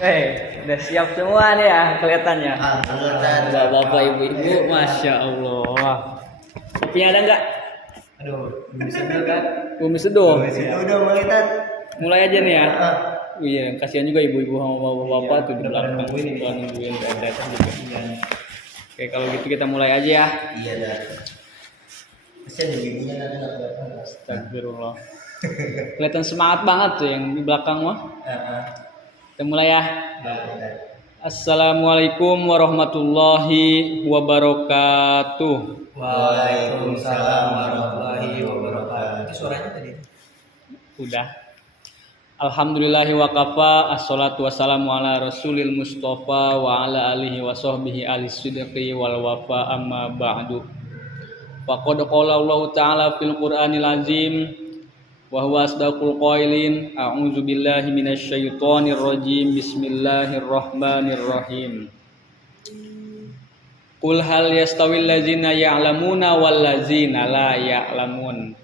Udah siap semua nih ya kelihatannya. Alhamdulillah. Bapak ibu-ibu, masya Allah. Kopinya ada nggak? Aduh, bisa dulu kan? Bumi seduh. Udah mulai Tat. Mulai aja nih ya. Ah, Iya, kasihan juga ibu-ibu sama bapak-bapak Iya, tuh di udah belakang. pada nungguin ini. Tuh, nungguin datang juga. iya. Oke, kalau gitu kita mulai aja ya. Iya dah. Kasihan ibunya nanti nggak kelihatan. Astagfirullah. Kelihatan semangat banget tuh yang di belakang mah. Ah. Kita mulai ya. Dah. Assalamualaikum warahmatullahi wabarakatuh. Waalaikumsalam warahmatullahi wabarakatuh. Itu suaranya tadi. Udah. Alhamdulillahi wa kafa. Assalatu wassalamu ala rasulil mustafa wa ala alihi wa sahbihi alis sidqi wal wafa amma ba'du. Faqad qala Allah ta'ala fil Qur'anil azim wa huwa asdaqul qailin. A'udzu billahi minasy syaithanir rajim. Bismillahirrahmanirrahim. Qul hal yastawil ladzina ya'lamuna wal ladzina la ya'lamun.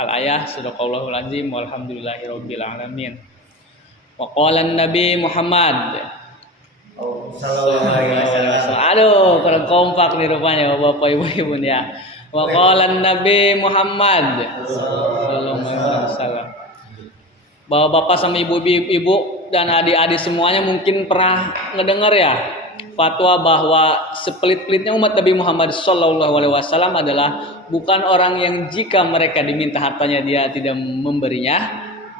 Al-ayah sadaqallahul azim walhamdulillahirabbil alamin. Wa qala an-nabi Muhammad Sallallahu alaihi wasallam. Aduh, kurang kompak nih rupanya Bapak Ibu ya. Wa qala an-nabi Muhammad sallallahu alaihi wasallam. Bapak-bapak sama ibu-ibu dan adik-adik semuanya mungkin pernah ngedengar ya fatwa bahwa sepelit-pelitnya umat Nabi Muhammad sallallahu alaihi wasallam adalah bukan orang yang jika mereka diminta hartanya dia tidak memberinya,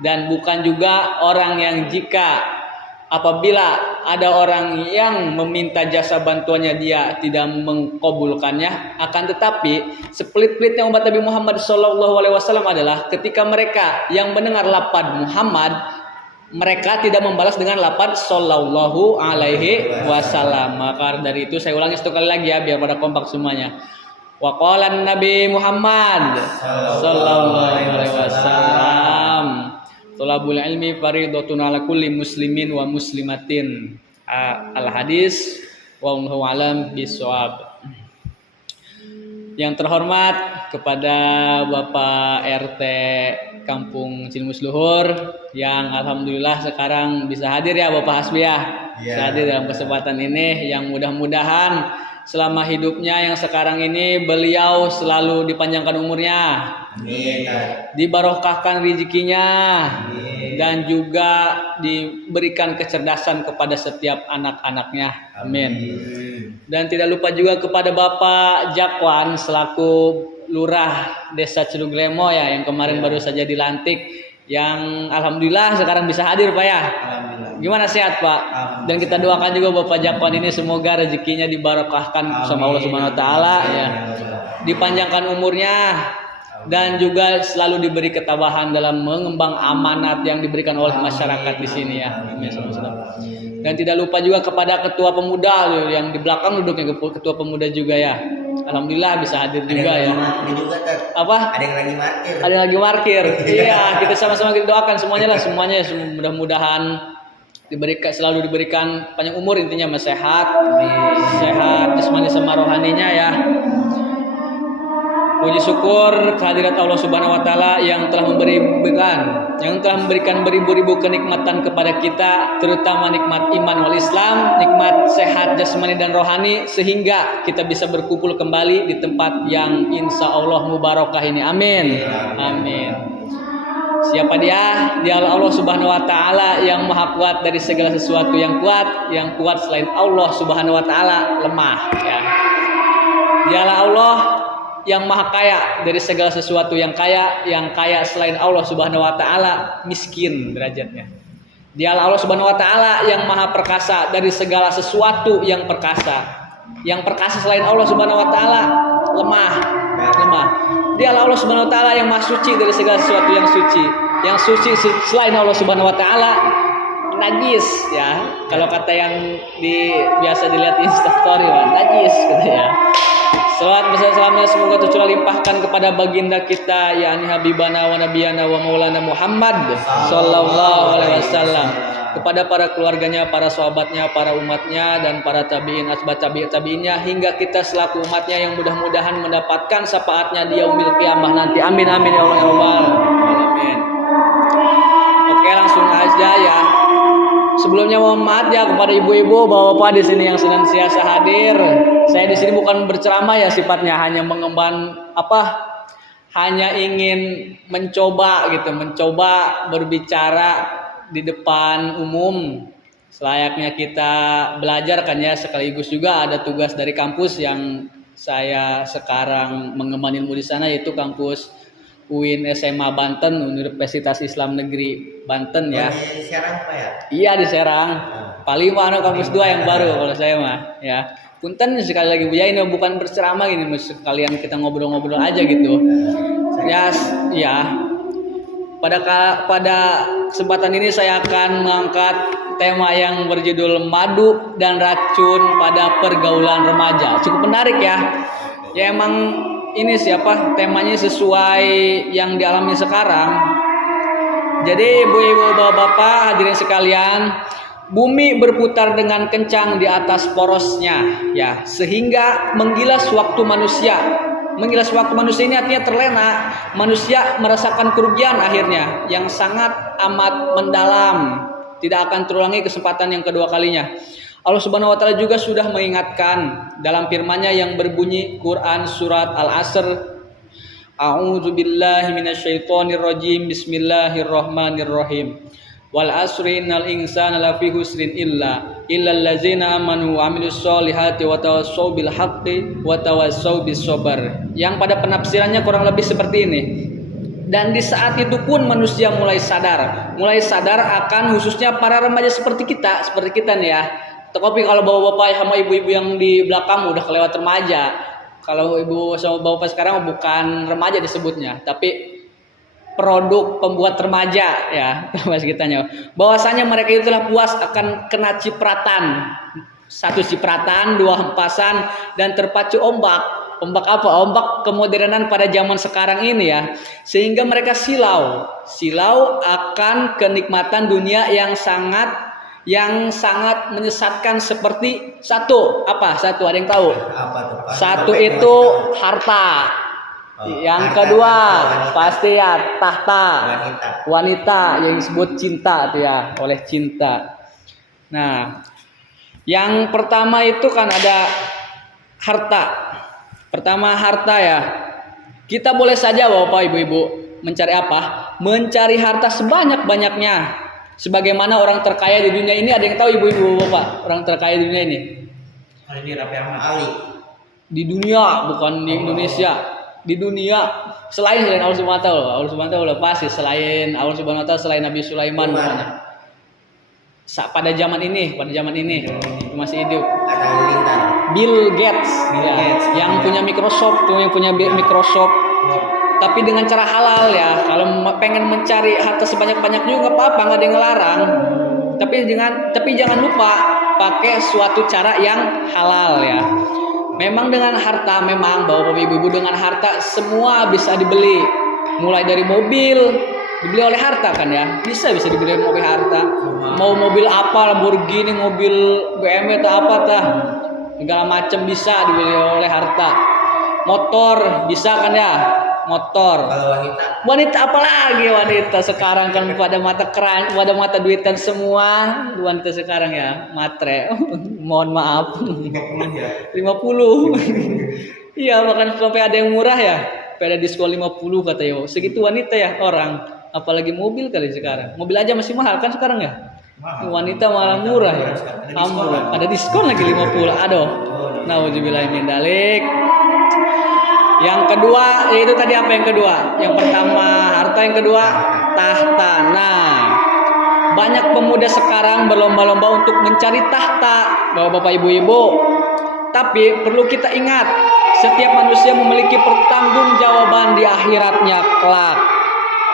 dan bukan juga orang yang jika apabila ada orang yang meminta jasa bantuannya dia tidak mengkabulkannya. Akan tetapi sepelit-pelitnya umat Nabi Muhammad sallallahu alaihi wasallam adalah ketika mereka yang mendengar lafaz Muhammad, mereka tidak membalas dengan lafaz sallallahu alaihi wasallam. Maka dari itu saya ulangi satu kali lagi ya biar pada kompak semuanya. Wa qala Nabi Muhammad sallallahu alaihi wasallam, thalabul ilmi fardhatun ala kulli muslimin wa muslimatin. Al hadis wallahu alam bisawab. Yang terhormat kepada Bapak RT Kampung Cilemus Luhur yang alhamdulillah sekarang bisa hadir ya Bapak Hasbi ya. Bisa hadir dalam kesempatan ini, yang mudah-mudahan selama hidupnya yang sekarang ini beliau selalu dipanjangkan umurnya. Amin. Dibarokahkan rezekinya. Amin. Dan juga diberikan kecerdasan kepada setiap anak-anaknya. Amin. Dan tidak lupa juga kepada Bapak Jakwan selaku Lurah Desa Celuglemo ya, yang kemarin baru saja dilantik, yang alhamdulillah sekarang bisa hadir Pak ya. Gimana, sehat Pak? Dan kita doakan juga Bapak Jakwan ini semoga rezekinya dibarokahkan sama Allah Subhanahu wa taala ya. Dipanjangkan umurnya dan juga selalu diberi ketabahan dalam mengemban amanat yang diberikan oleh masyarakat di sini ya. Dan tidak lupa juga kepada ketua pemuda yang di belakang duduknya, ketua pemuda juga ya. Alhamdulillah bisa hadir juga ya. Apa? Ada yang lagi parkir. Ada yang lagi parkir. Iya, kita sama-sama kita doakan semuanya lah, semuanya mudah-mudahan selalu diberikan panjang umur, intinya sehat jasmani sama rohaninya ya. Puji syukur kehadirat Allah Subhanahu wa taala yang telah memberikan beribu-ribu kenikmatan kepada kita, terutama nikmat iman wal Islam, nikmat sehat jasmani dan rohani, sehingga kita bisa berkumpul kembali di tempat yang insya Allah mubarakah ini. Amin. Amin. Siapa dia? Dialah Allah Subhanahu wa taala yang maha kuat dari segala sesuatu yang kuat. Yang kuat selain Allah Subhanahu wa taala lemah ya. Dialah Allah yang maha kaya dari segala sesuatu yang kaya selain Allah Subhanahu wa taala miskin derajatnya. Dialah Allah Subhanahu wa taala yang maha perkasa dari segala sesuatu yang perkasa. Yang perkasa selain Allah Subhanahu wa taala lemah. Dialah Allah Subhanahu wa taala yang maha suci dari segala sesuatu yang suci. Yang suci selain Allah Subhanahu wa taala najis ya. Kalau kata yang biasa dilihat Instastory najis gitu ya. Salawat beserta salamnya semoga tercurah limpahkan kepada baginda kita yakni Habibana wa Nabiyana wa Maulana Muhammad sallallahu alaihi wasallam, kepada para keluarganya, para sahabatnya, para umatnya, dan para tabiin, asbat tabiinnya, hingga kita selaku umatnya yang mudah-mudahan mendapatkan syafaatnya di yaumil qiyamah nanti. Amin amin ya Allah ya Rabbal alamin. Oke, langsung aja ya. Sebelumnya mohon maaf ya kepada ibu-ibu, bapak-bapak di sini yang senantiasa hadir. Saya di sini bukan berceramah ya sifatnya, hanya mengemban hanya ingin mencoba berbicara di depan umum. Selayaknya kita belajar kan ya, sekaligus juga ada tugas dari kampus yang saya sekarang mengemban ilmu di sana, yaitu kampus UIN SMA Banten, Universitas Islam Negeri Banten ya. Di Serang Pak ya? Iya di Serang. Palima kampus 2 yang baru kalau saya mah ya. Punten sekali lagi Bu ya, ini bukan berceramah gini, sekalian kita ngobrol-ngobrol aja gitu. Ya. Pada kesempatan ini saya akan mengangkat tema yang berjudul Madu dan Racun pada Pergaulan Remaja. Cukup menarik ya. Ya emang ini temanya sesuai yang dialami sekarang. Jadi ibu-ibu, bapak-bapak, hadirin sekalian, bumi berputar dengan kencang di atas porosnya ya, sehingga menggilas waktu manusia. Menggilas waktu manusia ini artinya terlena. Manusia merasakan kerugian akhirnya yang sangat amat mendalam. Tidak akan terulangi kesempatan yang kedua kalinya. Allah Subhanahu wa taala juga sudah mengingatkan dalam firman-Nya yang berbunyi Quran surat Al-Asr. A'udzu billahi minasyaitonir rajim. Bismillahirrahmanirrahim. Wal asri innal insana lafi husrin illal ladzina amanu wa amilus solihati wa tawassaw bil haqqi wa tawassaw bis sabr. Yang pada penafsirannya kurang lebih seperti ini. Dan di saat itu pun manusia mulai sadar akan khususnya para remaja seperti kita nih ya. Tapi kalau bapak-bapak sama ibu-ibu yang di belakang udah kelewat remaja. Kalau ibu sama bapak sekarang bukan remaja disebutnya, tapi produk pembuat remaja ya. Mas kitanya. Bahwasanya mereka itulah puas akan kena cipratan. 1 cipratan, 2 hempasan dan terpacu ombak. Ombak apa? Ombak kemodernan pada zaman sekarang ini ya. Sehingga mereka silau akan kenikmatan dunia yang sangat menyesatkan seperti satu ada yang tahu? Satu itu harta. Yang kedua pasti ya tahta, wanita yang disebut cinta tuh ya, oleh cinta. Nah, yang pertama itu kan ada harta. Pertama harta ya. Kita boleh saja Bapak Ibu-ibu mencari apa? Mencari harta sebanyak-banyaknya. Sebagaimana orang terkaya di dunia ini, ada yang tahu ibu-ibu bapak orang terkaya di dunia ini? Ini Raffi Ahmad Ali. Di dunia, bukan di Indonesia. Di dunia selain Allah Subhanahu wa taala. Allah Subhanahu wa taala pasti selain Allah Subhanahu wa taala, selain Nabi Sulaiman pada zaman ini masih hidup. Bill Gates yang punya Microsoft, tapi dengan cara halal ya. Kalau pengen mencari harta sebanyak-banyaknya juga nggak apa-apa, nggak ada yang ngelarang. Tapi jangan lupa pakai suatu cara yang halal ya. Memang dengan harta, bapak ibu dengan harta semua bisa dibeli. Mulai dari mobil dibeli oleh harta kan ya, bisa dibeli mobil harta. Mau mobil apa, Lamborghini, mobil BMW atau apa segala macam bisa dibeli oleh harta. Motor bisa kan ya. Motor. Kalau wanita apalagi wanita sekarang kan pada mata duitan semua wanita sekarang ya, matre. Mohon maaf. 50 Iya, bahkan sampai ada yang murah ya. Pada diskon 50 katanya. Segitu wanita ya orang. Apalagi mobil kali sekarang. Mobil aja masih mahal kan sekarang ya. Wanita malah murah ya. Ada diskon lagi 50. Aduh. Nauzubillahi min dzalik. Yang kedua, itu tadi apa yang kedua? Yang pertama harta, yang kedua tahta. Nah, banyak pemuda sekarang berlomba-lomba untuk mencari tahta, bapak-bapak, ibu-ibu. Tapi perlu kita ingat, setiap manusia memiliki pertanggungjawaban di akhiratnya kelak.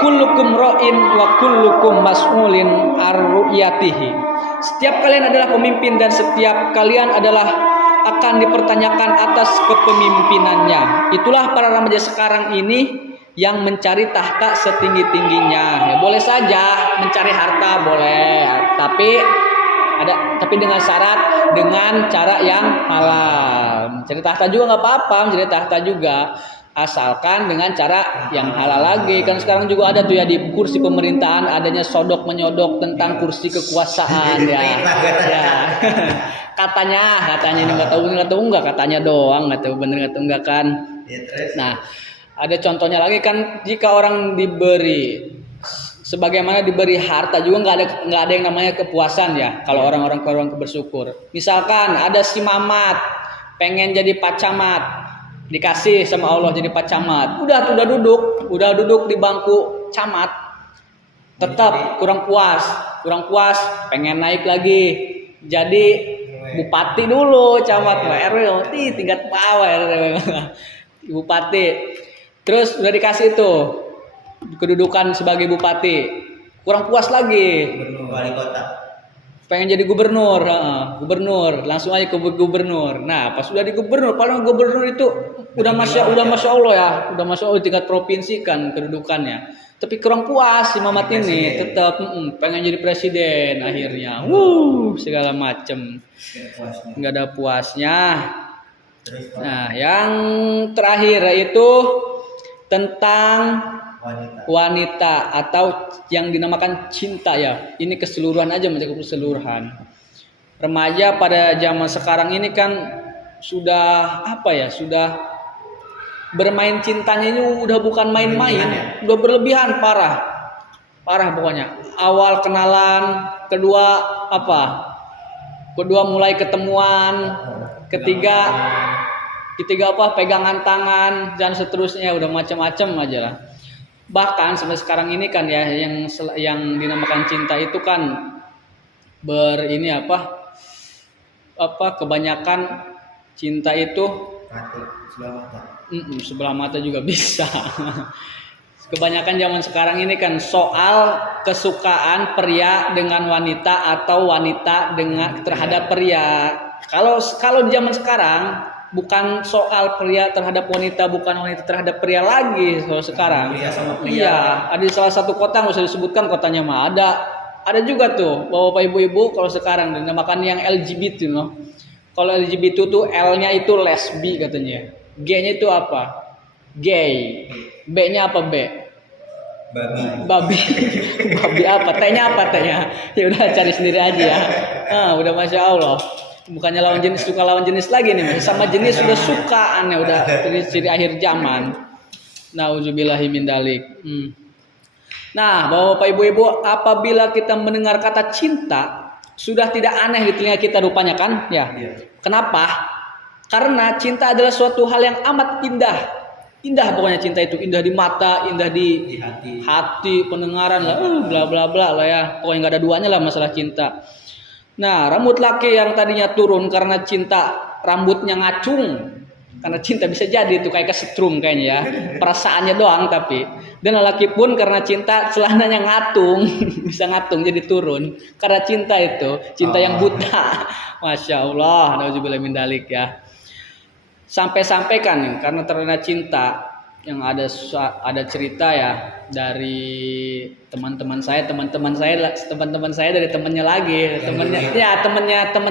Kullukum ra'in wa kullukum mas'ulin ar-ru'yatihi. Setiap kalian adalah pemimpin dan setiap kalian adalah akan dipertanyakan atas kepemimpinannya. Itulah para remaja sekarang ini yang mencari tahta setinggi-tingginya. Ya, boleh saja mencari harta boleh, tapi dengan syarat, dengan cara yang halal. Mencari tahta juga nggak apa-apa, mencari tahta juga. asalkan dengan cara yang halal lagi. Kan sekarang juga ada tuh ya di kursi pemerintahan adanya sodok menyodok tentang kursi kekuasaan ya. Ya. katanya ini nggak tahu enggak, katanya doang, nggak tahu bener nggak tahu enggak kan. Ya, terus. Nah, ada contohnya lagi kan, jika orang diberi sebagaimana diberi harta juga nggak ada yang namanya kepuasan ya kalau orang bersyukur. Misalkan ada si Mamat pengen jadi Pak Camat, dikasih sama Allah jadi Pak Camat, udah duduk di bangku camat, tetap kurang puas, pengen naik lagi jadi bupati dulu, camat RW tingkat bawah bupati. Terus udah dikasih tuh kedudukan sebagai bupati, kurang puas lagi, Wali kota. pengen jadi gubernur, langsung aja ke gubernur. Nah pas udah di gubernur, padahal gubernur itu udah masya Allah tingkat provinsi kan kedudukannya, tapi kurang puas si Mamat ini, tetap pengen jadi presiden akhirnya, segala macem, nggak ada puasnya. Nah yang terakhir yaitu tentang wanita atau yang dinamakan cinta ya. Ini keseluruhan aja, mencakup keseluruhan. Remaja pada zaman sekarang ini kan sudah sudah bermain cintanya ini udah bukan main-main, udah berlebihan, parah pokoknya. Awal kenalan, kedua mulai ketemuan, ketiga pegangan tangan dan seterusnya, udah macam-macam aja lah. Bahkan sampai sekarang ini kan ya yang dinamakan cinta itu kan kebanyakan cinta itu sebelah mata juga bisa. Kebanyakan zaman sekarang ini kan soal kesukaan pria dengan wanita atau wanita terhadap pria. Kalau di zaman sekarang bukan soal pria terhadap wanita, bukan wanita terhadap pria lagi kalau sekarang. Iya, ada di salah satu kota, nggak usah disebutkan kotanya mah, ada juga tuh bapak ibu-ibu kalau sekarang dinamakan yang LGBT no. Kalau LGBT tuh L-nya itu lesbi katanya, G-nya itu apa? Gay. B-nya apa B? Babi apa? T-nya apa T-nya? Ya udah cari sendiri aja ya. Udah masya Allah. Bukannya suka lawan jenis lagi nih, sama jenis sudah suka, aneh, udah ciri akhir zaman. Nauzubillahi min dalik. Nah, Bapak Ibu, apabila kita mendengar kata cinta, sudah tidak aneh di telinga kita rupanya kan? Ya. Kenapa? Karena cinta adalah suatu hal yang amat indah. Indah pokoknya cinta itu, indah di mata, indah di hati, pendengaran lah, bla bla bla lah ya. Pokoknya nggak ada duanya lah masalah cinta. Nah, rambut laki yang tadinya turun karena cinta, rambutnya ngacung. Karena cinta bisa jadi itu kayak kesetrum kayaknya ya. Perasaannya doang tapi. Dan laki pun karena cinta celananya ngatung, bisa ngatung jadi turun. Karena cinta itu, cinta yang buta. Masya Allah, nauzubillah min dalik ya. Sampai-sampai kan karena terkena cinta, yang ada cerita ya dari teman-teman saya dari temannya lagi, teman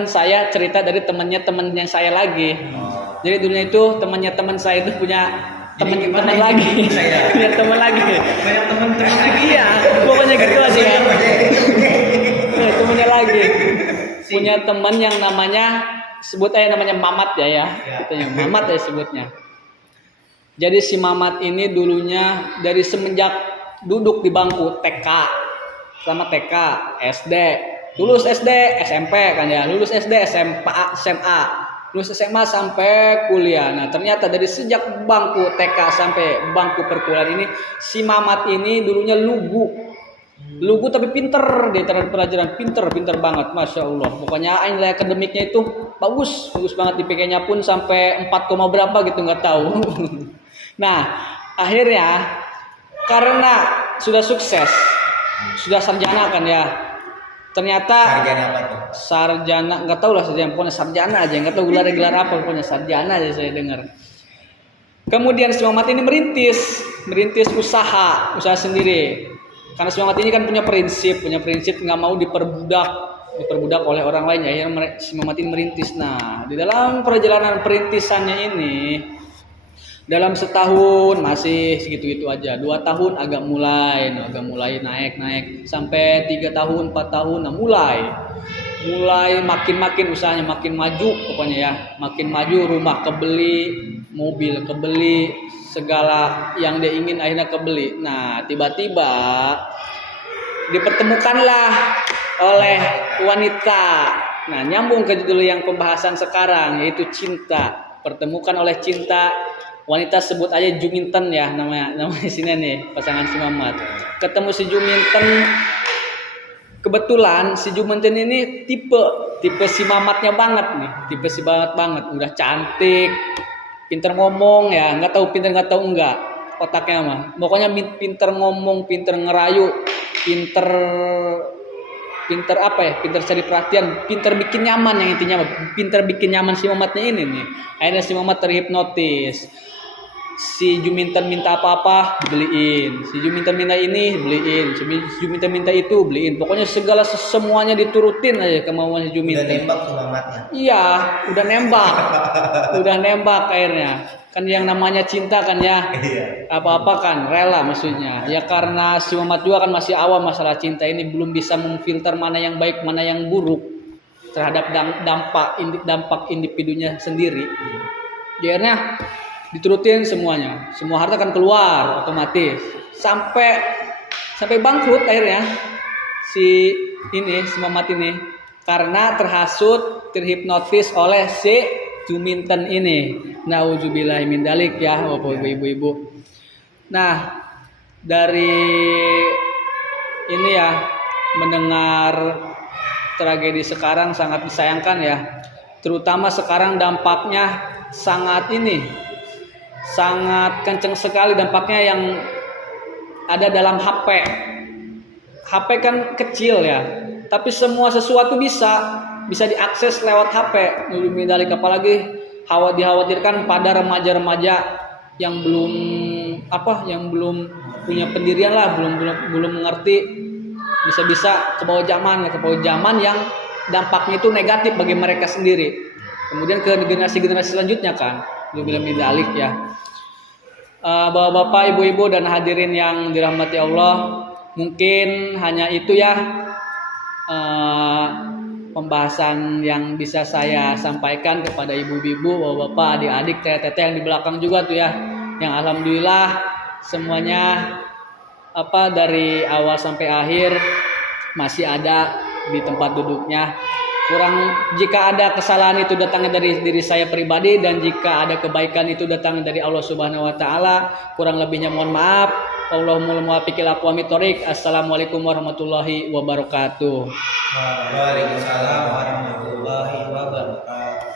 saya cerita dari temannya saya lagi. Jadi dulunya itu temannya teman saya itu punya teman lagi, punya teman lagi, banyak teman lagi ya, pokoknya gitu aja ya. Temannya lagi punya teman yang namanya namanya Mamat ya, katanya Mamat ya sebutnya. Jadi si Mamat ini dulunya dari semenjak duduk di bangku TK, sama TK, SD, lulus SD, SMP kan ya, lulus SD, SMA, lulus SMA sampai kuliah. Nah ternyata dari sejak bangku TK sampai bangku perkuliahan ini, si Mamat ini dulunya lugu tapi pinter di terhadap pelajaran, pinter banget, masya Allah. Pokoknya nilai akademiknya itu bagus banget, IPK-nya pun sampai 4, berapa gitu nggak tahu. Nah akhirnya karena sudah sukses, sudah sarjana kan ya, ternyata sarjana nggak tahu lah, pokoknya sarjana aja, nggak tahu gelar apa, pokoknya sarjana aja saya dengar. Kemudian si Mamat ini merintis usaha sendiri. Karena si Mamat ini kan punya prinsip nggak mau diperbudak oleh orang lain ya. Akhirnya si Mamat ini merintis. Nah di dalam perjalanan perintisannya ini Dalam setahun masih segitu-gitu aja. 2 tahun agak mulai naik. Sampai 3 tahun, 4 tahun, nah mulai makin usahanya makin maju pokoknya ya. Makin maju, rumah kebeli, mobil kebeli, segala yang dia ingin akhirnya kebeli. Nah, tiba-tiba dipertemukanlah oleh wanita. Nah, nyambung ke judul yang pembahasan sekarang, yaitu cinta. Pertemukan oleh cinta. Wanita sebut aja Juminten ya namanya sini nih, pasangan si Mamat. Ketemu si Juminten. Kebetulan si Juminten ini tipe si Mamatnya banget nih. Tipe si banget. Udah cantik, pinter ngomong ya, nggak tahu enggak otaknya mah. Pokoknya pinter ngomong, pinter ngerayu, pinter apa ya? Pinter cari perhatian, pinter bikin nyaman, yang intinya pinter bikin nyaman si Mamatnya ini nih. Akhirnya si Mamat terhipnotis. Si Juminten minta apa-apa dibeliin, si Juminten minta ini beliin, si Juminten minta itu beliin. Pokoknya semuanya diturutin aja kemauan si Juminten. Udah nembak tuh Mamatnya. Iya, udah nembak akhirnya. Kan yang namanya cinta kan ya, apa-apa kan rela maksudnya. Ya karena si Mamat juga kan masih awam masalah cinta ini, belum bisa memfilter mana yang baik, mana yang buruk terhadap dampak individunya sendiri. Akhirnya diturutin semuanya, semua harta kan keluar otomatis sampai bangkrut akhirnya si Mamat ini karena terhipnotis oleh si Juminten ini. Nauzubillahi min dzalik ya Bapak Ibu. Nah, dari ini ya mendengar tragedi sekarang sangat disayangkan ya. Terutama sekarang dampaknya sangat kenceng sekali dampaknya yang ada dalam HP. HP kan kecil ya, tapi semua sesuatu bisa diakses lewat HP. Apalagi dikhawatirkan pada remaja-remaja yang belum punya pendirian lah, belum mengerti, bisa ke bawah zaman yang dampaknya itu negatif bagi mereka sendiri. Kemudian ke generasi selanjutnya kan. Dalik ya. Bapak-bapak, ibu-ibu dan hadirin yang dirahmati Allah, mungkin hanya itu ya pembahasan yang bisa saya sampaikan kepada ibu-ibu, bapak-bapak, adik-adik, teteh yang di belakang juga tuh ya. Yang alhamdulillah semuanya dari awal sampai akhir masih ada di tempat duduknya. Jika ada kesalahan itu datangnya dari diri saya pribadi, dan jika ada kebaikan itu datangnya dari Allah Subhanahu wa taala, kurang lebihnya mohon maaf. Allahumma muwaffiqil aqwamit thoriq. Assalamualaikum warahmatullahi wabarakatuh. Waalaikumsalam warahmatullahi wabarakatuh.